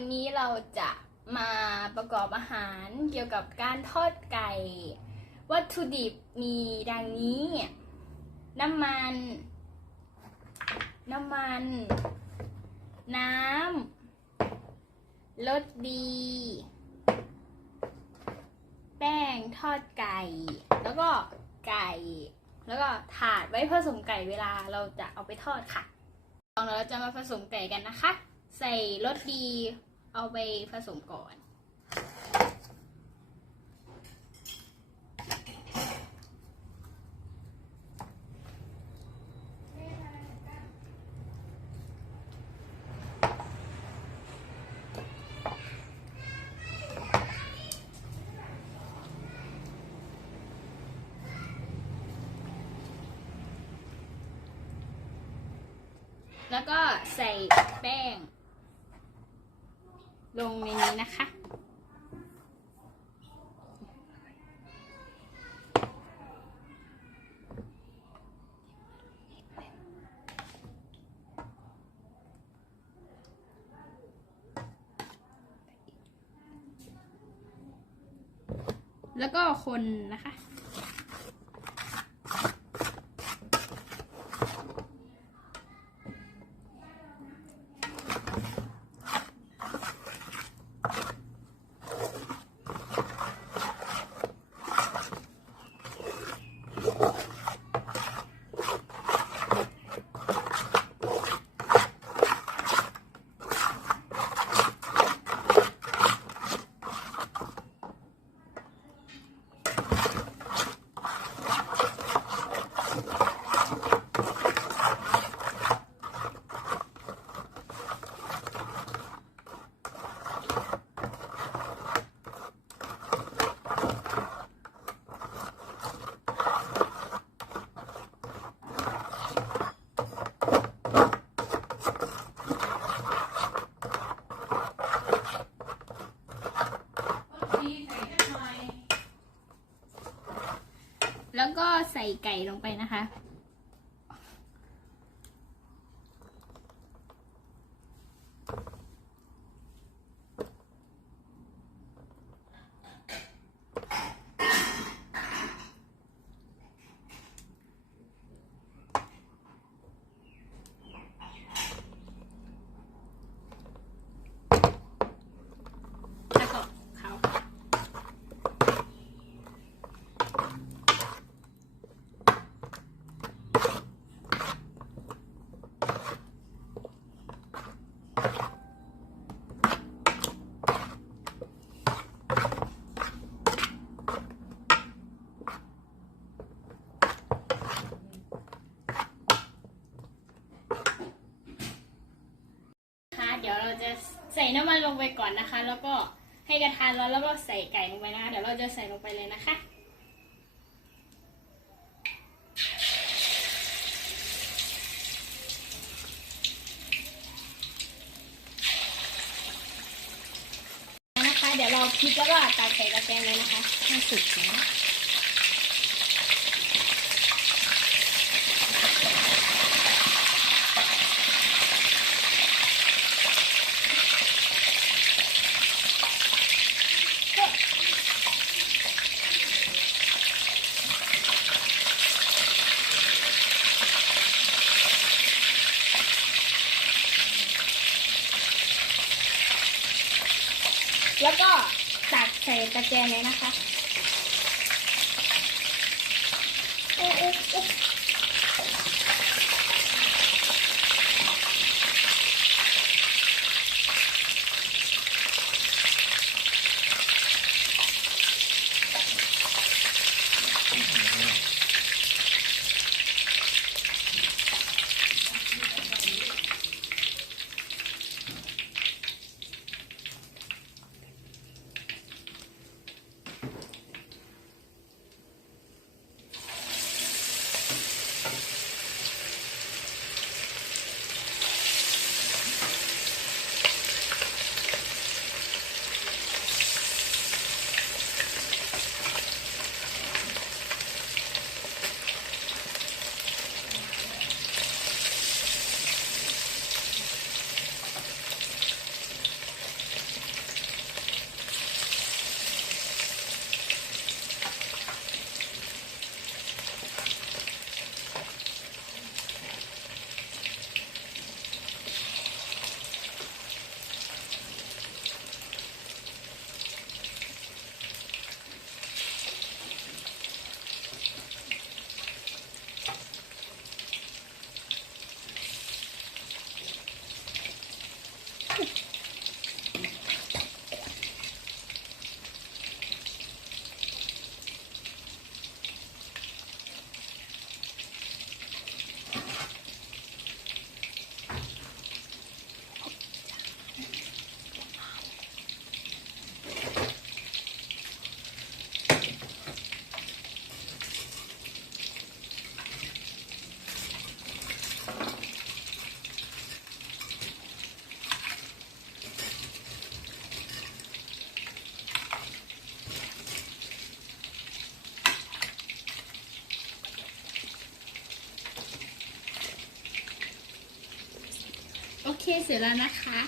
วันนี้เราจะมาประกอบอาหารเกี่ยวกับการทอดไก่ วัตถุดิบมีดังนี้ น้ำมัน น้ำมัน น้ำรสดี แป้งทอดไก่ แล้วก็ไก่ แล้วก็ถาดไว้ผสมไก่เวลาเราจะเอาไปทอดค่ะลองเราจะมาผสมไก่กันนะคะ ใส่รสดี เอาไปผสมก่อน แล้วก็ใส่แป้ง ลงในนี้นะคะ แล้วก็คนนะคะ แล้วก็ ใส่ไก่ลงไปนะคะ คะเดี๋ยวเราจะใส่น้ำมันลงไปก่อนนะคะ แล้วก็ให้กระทานร้อนแล้วก็ใส่ไก่ลงไปนะคะ เดี๋ยวเราจะใส่ลงไปเลยนะคะ นะคะ เดี๋ยวเราพลิกแล้วก็ตักใส่กระแกงเลยนะคะให้สุกนะ แล้วก็ตักใส่ตะแกรงเลยนะคะโอ๊ะโอ๊ะโอ๊ะ เคเสร็จแล้วนะคะ